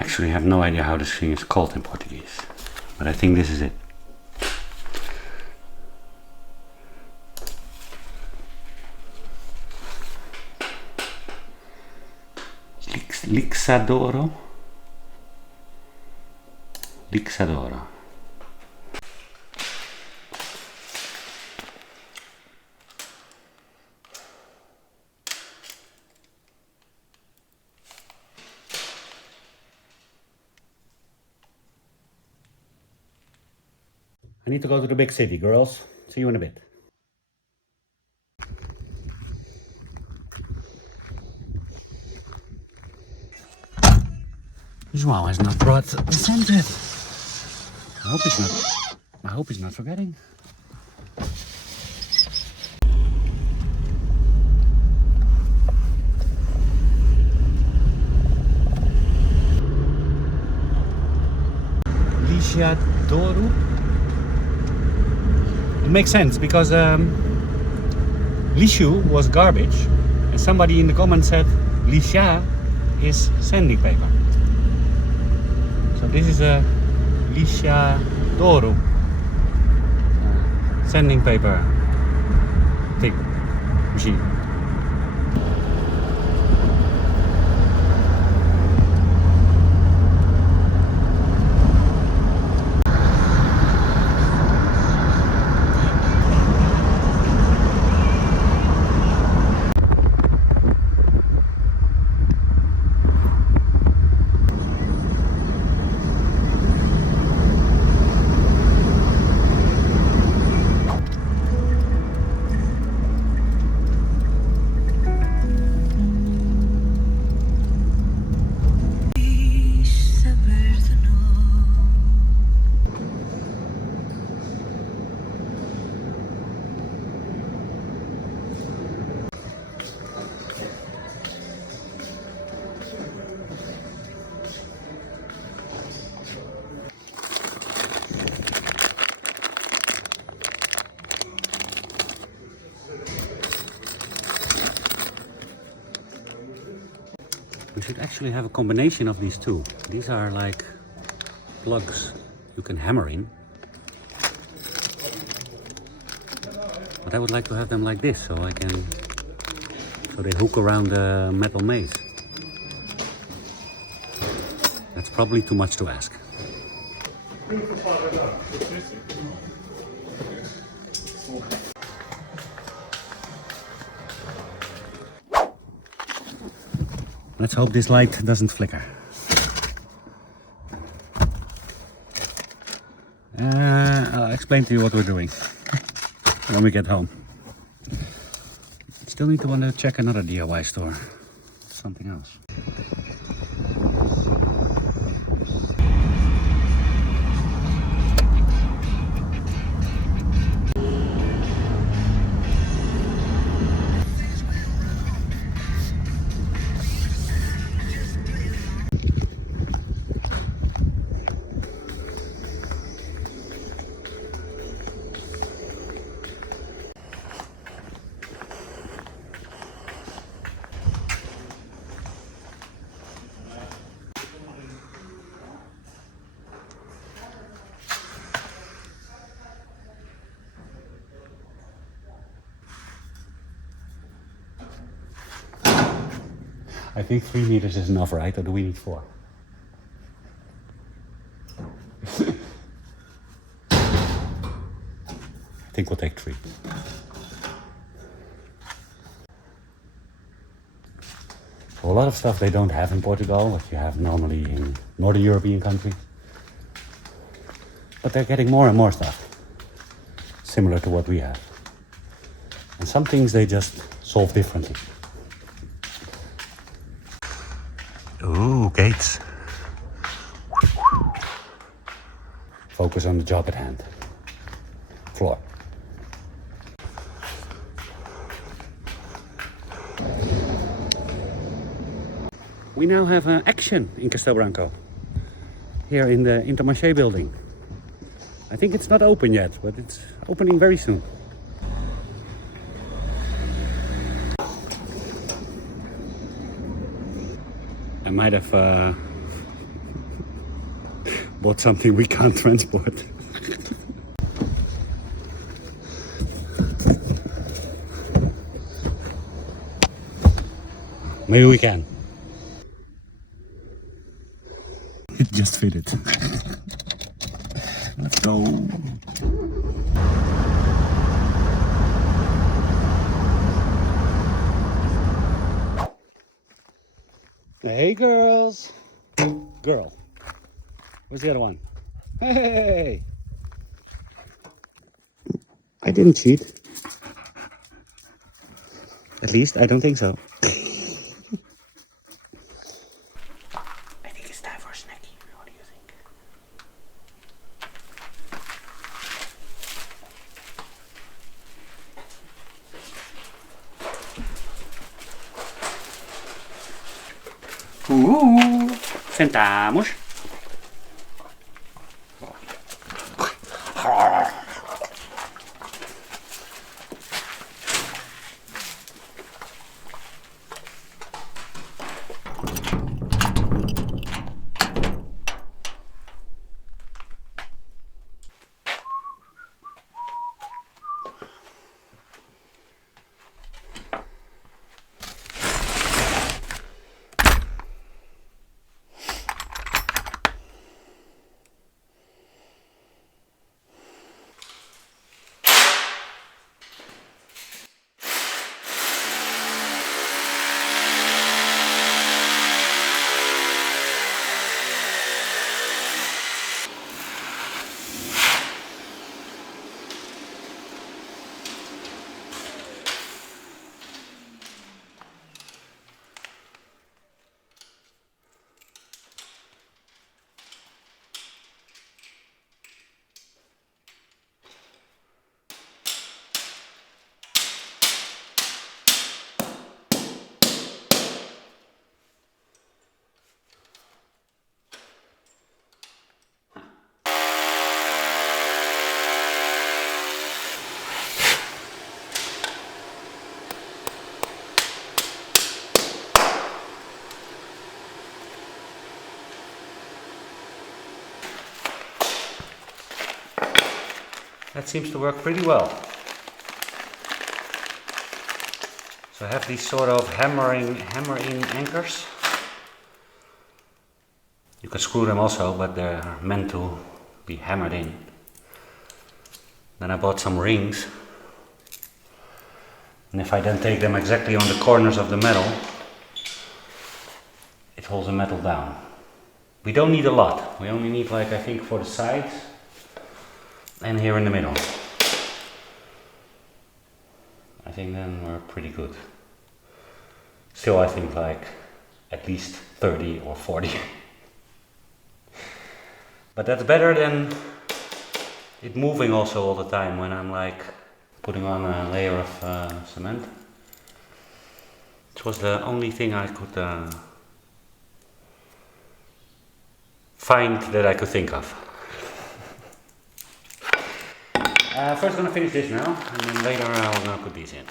Actually, I have no idea how this thing is called in Portuguese, but I think this is it. Lixadoro. Lixadoro. I need to go to the big city, girls. See you in a bit. João has not brought the scent yet. I hope he's not forgetting. Lixadoro. It makes sense because lixo was garbage, and somebody in the comments said lixa is sanding paper. So this is a lixadoro, sanding paper thing, machine. We should actually have a combination of these two. These are like plugs you can hammer in. But I would like to have them like this, so they hook around the metal maze. That's probably too much to ask. Let's hope this light doesn't flicker. I'll explain to you what we're doing when we get home. Still need to check another DIY store. Something else. I think 3 meters is enough, right? Or do we need 4? I think we'll take 3. So a lot of stuff they don't have in Portugal, what you have normally in Northern European countries. But they're getting more and more stuff, similar to what we have. And some things they just solve differently. Ooh, gates. Focus on the job at hand. Floor. We now have action in Castelo Branco, here in the Intermarché building. I think it's not open yet, but it's opening very soon. I might have bought something we can't transport. Maybe we can. It just fitted. Let's go. Hey girls. Girl. Where's the other one? Hey. I didn't cheat. At least I don't think so. I think it's time for a snacky. What do you think? Sentamos. That seems to work pretty well. So I have these sort of hammer-in anchors. You can screw them also, but they're meant to be hammered in. Then I bought some rings. And if I then take them exactly on the corners of the metal, it holds the metal down. We don't need a lot. We only need, like, I think for the sides and here in the middle. I think then we're pretty good. Still, I think like at least 30 or 40. But that's better than it moving also all the time when I'm like putting on a layer of cement. It was the only thing I could find that I could think of. First I'm gonna finish this now, and then later I'm gonna put these in.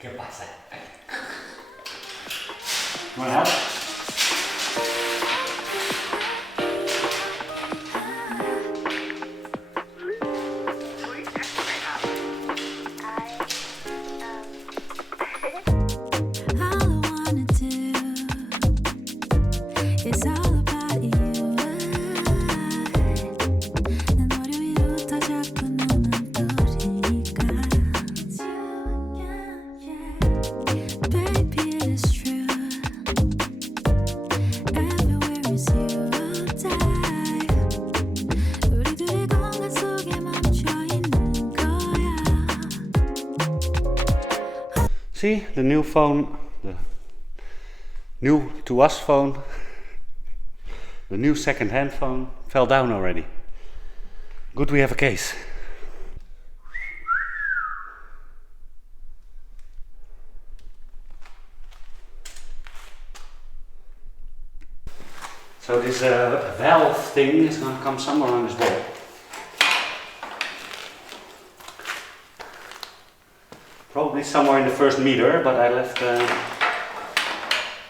¿Qué pasa? You wanna help? See, the new phone, the new to us phone, the new second-hand phone fell down already. Good we have a case. So this valve thing is going to come somewhere on this wall. Probably somewhere in the first meter, but I left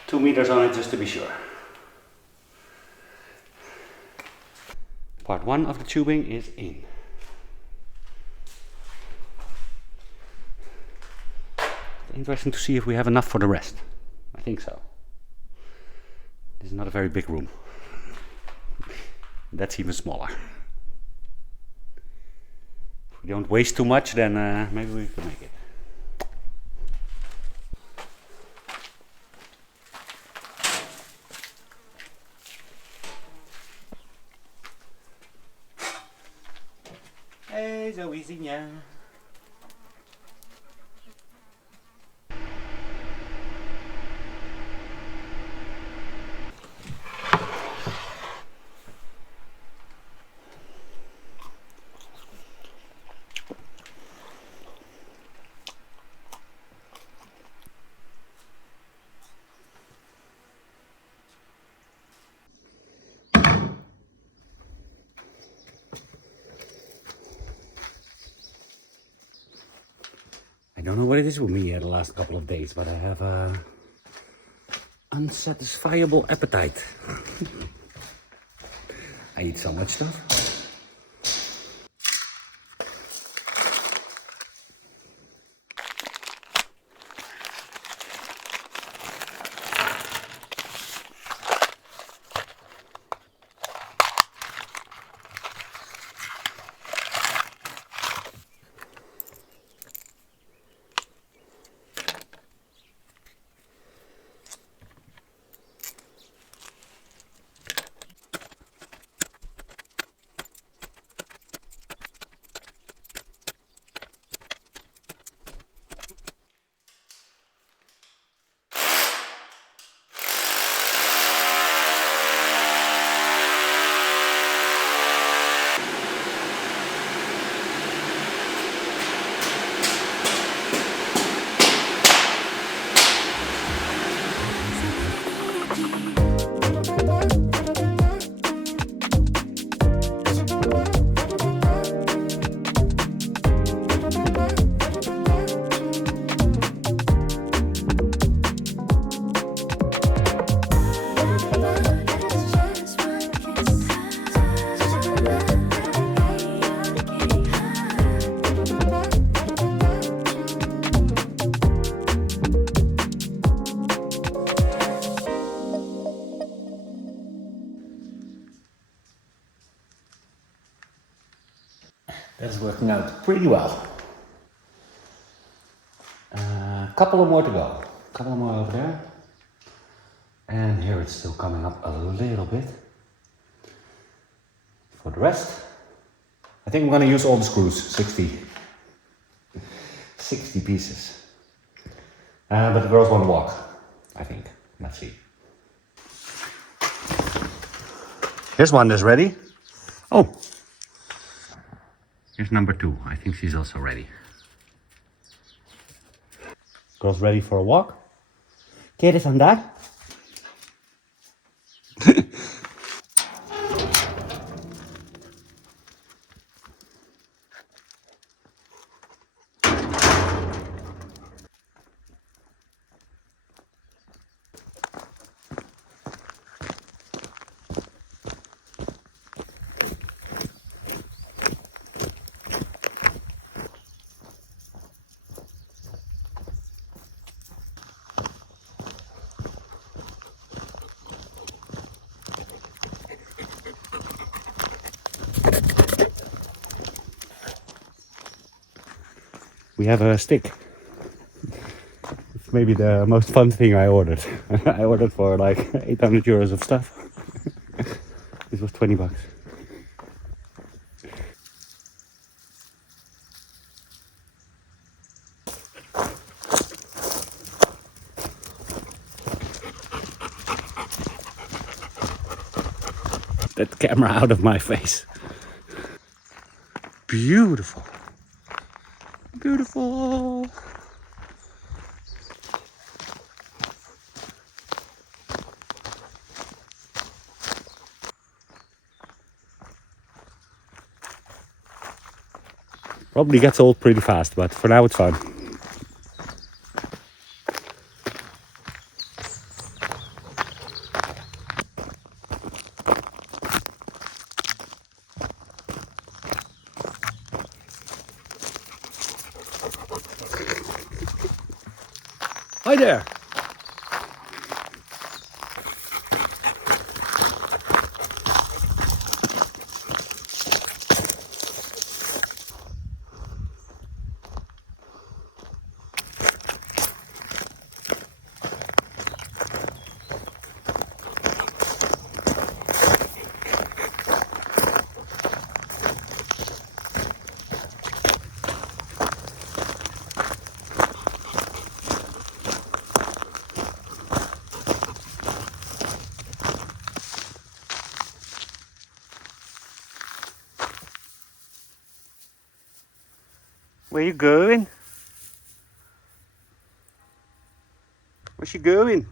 2 meters on it just to be sure. Part 1 of the tubing is in. Interesting to see if we have enough for the rest. I think so. This is not a very big room. That's even smaller. If we don't waste too much, then maybe we can make it. Hey, Zoezinha. I don't know what it is with me the last couple of days, but I have a unsatisfiable appetite. I eat so much stuff. That's working out pretty well. Couple of more to go. Couple more over there. And here it's still coming up a little bit. For the rest, I think I'm going to use all the screws, 60 pieces. But the girls won't walk, I think. Let's see. Here's one that's ready. Oh, here's number 2. I think she's also ready. Girls ready for a walk? ¿Quieres andar? We have a stick. It's maybe the most fun thing I ordered. I ordered for like 800 euros of stuff. This was 20 bucks. That camera out of my face. Beautiful. Beautiful. Probably gets old pretty fast, but for now it's fun. Hi there. Where you going? Where's she going?